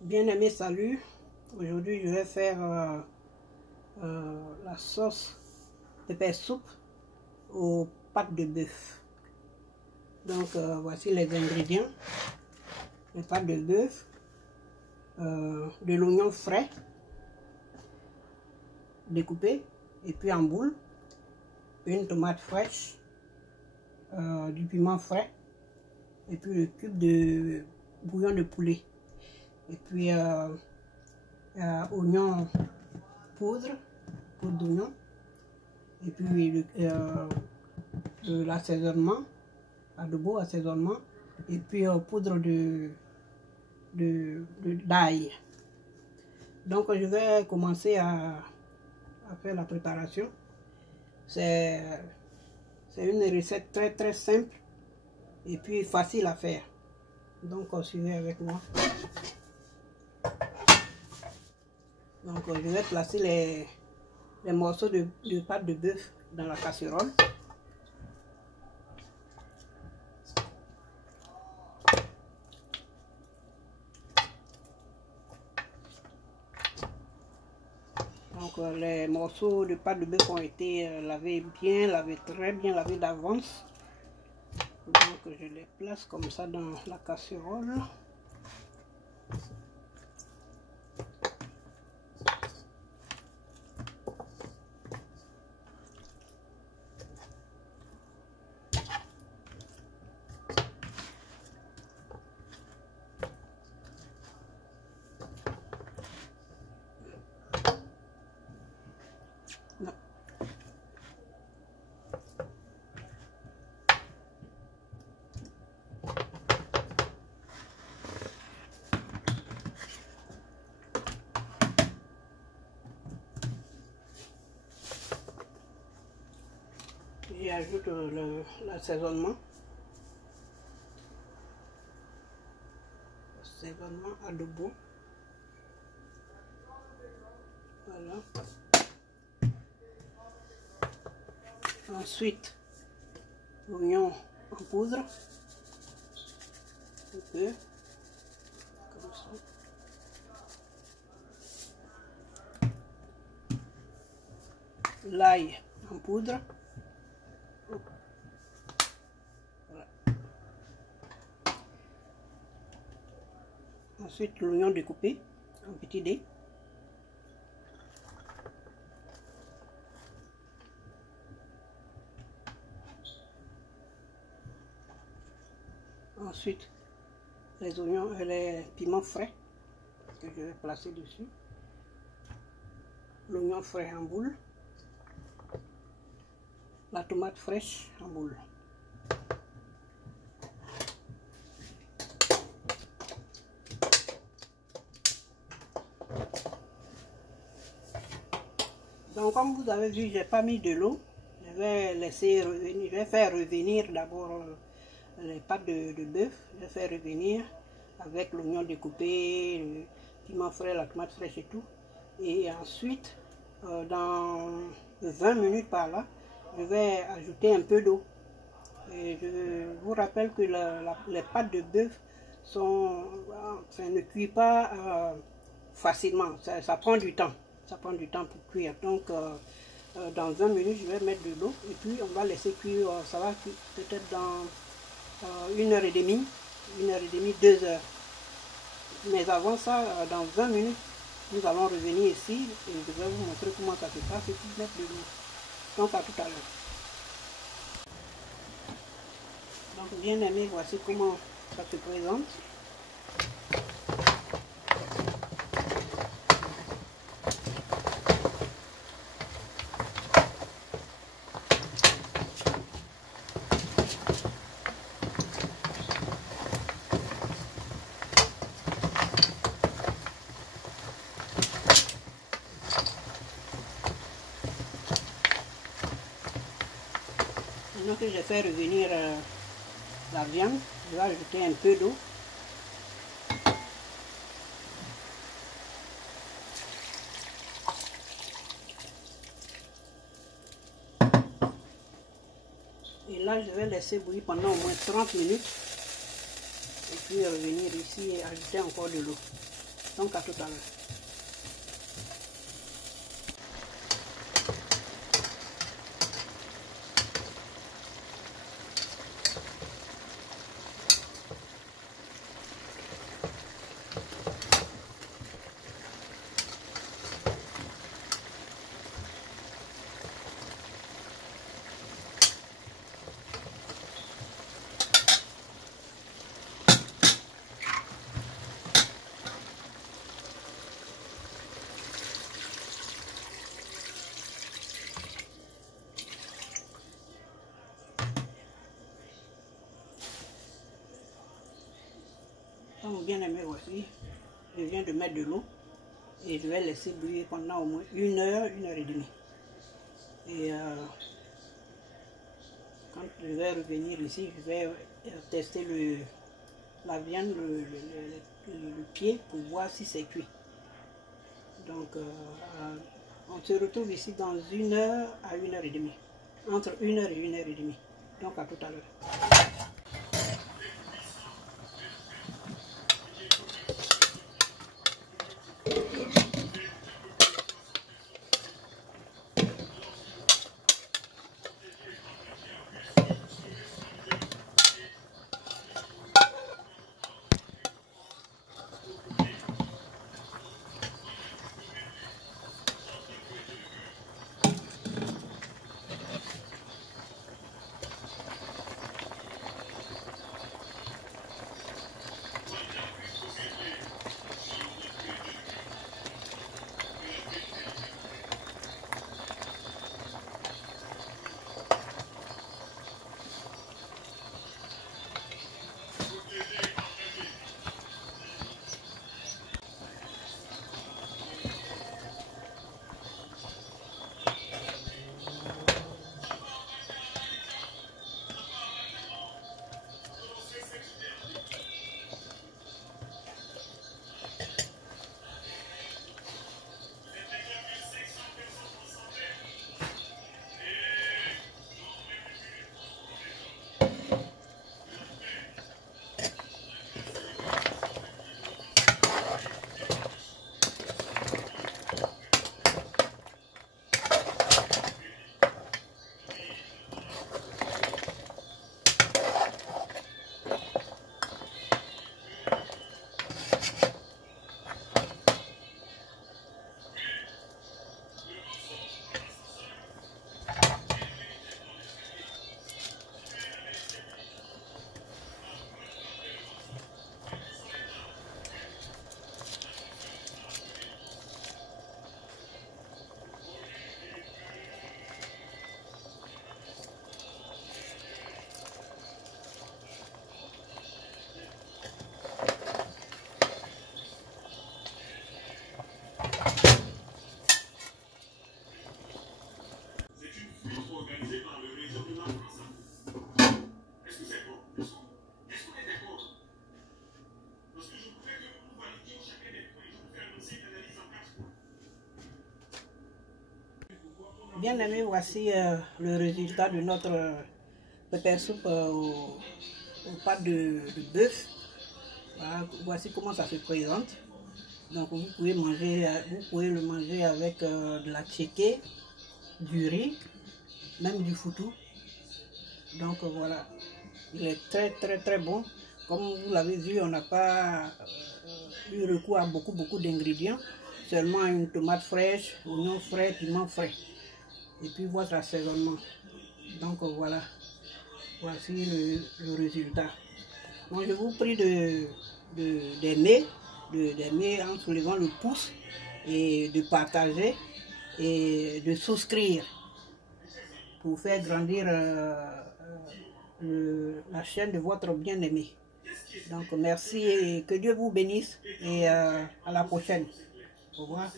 Bien-aimés, salut. Aujourd'hui, je vais faire la sauce pépère soupe aux pâtes de bœuf. Donc, voici les ingrédients. Les pâtes de bœuf, de l'oignon frais découpé et puis en boule, une tomate fraîche, du piment frais et puis le cube de bouillon de poulet. Et puis oignon poudre d'oignon, et puis l'assaisonnement, adobo assaisonnement, et puis poudre d'ail. Donc je vais commencer à faire la préparation. C'est une recette très simple et puis facile à faire. Donc suivez avec moi. Donc je vais placer les morceaux de pâte de bœuf dans la casserole. Donc les morceaux de pâte de bœuf ont été lavés très bien lavés d'avance. Donc je les place comme ça dans la casserole. J'ajoute l'assaisonnement. Assaisonnement adobo. Voilà. Ensuite, l'oignon en poudre. Un peu. Comme ça. L'ail en poudre. Voilà. Ensuite, l'oignon découpé en petits dés. Ensuite, les oignons et les piments frais que je vais placer dessus. L'oignon frais en boule. La tomate fraîche en boule. Donc comme vous avez vu, j'ai pas mis de l'eau. Je vais laisser revenir. Je vais faire revenir d'abord les pâtes de bœuf. Je vais faire revenir avec l'oignon découpé, le piment frais, la tomate fraîche et tout. Et ensuite, dans 20 minutes par là, je vais ajouter un peu d'eau. Et je vous rappelle que les pâtes de bœuf ne cuisent pas facilement. Ça prend du temps. Ça prend du temps pour cuire. Donc, dans 20 minutes, je vais mettre de l'eau. Et puis, on va laisser cuire. Ça va cuire peut-être dans 1h30, 1h30, 2 heures. Mais avant ça, dans 20 minutes, nous allons revenir ici. Et je vais vous montrer comment ça se passe et puis mettre de l'eau. Donc à tout à l'heure. Donc bien aimé, voici comment ça se présente. Maintenant que j'ai fait revenir la viande, je vais ajouter un peu d'eau. Et là, je vais laisser bouillir pendant au moins 30 minutes. Et puis revenir ici et ajouter encore de l'eau. Donc à tout à l'heure. Donc bien aimé, voici, je viens de mettre de l'eau et je vais laisser bouillir pendant au moins 1 heure, 1 heure et demie. Et quand je vais revenir ici, je vais tester la viande, le pied pour voir si c'est cuit. Donc on se retrouve ici dans 1 heure à 1 heure et demie. Entre 1 heure et 1 heure et demie. Donc à tout à l'heure. Bien aimé, voici le résultat de notre pepper soup aux pâtes de bœuf. Voilà, voici comment ça se présente. Donc vous pouvez le manger avec de la tchéké, du riz, même du foutou. Donc voilà, il est très bon. Comme vous l'avez vu, on n'a pas eu recours à beaucoup d'ingrédients. Seulement une tomate fraîche, oignon frais, piment frais. Et puis votre assaisonnement. Donc voilà, voici le résultat. Donc je vous prie d'aimer en soulevant le pouce et de partager et de souscrire pour faire grandir la chaîne de votre bien-aimé. Donc merci et que Dieu vous bénisse et à la prochaine. Au revoir.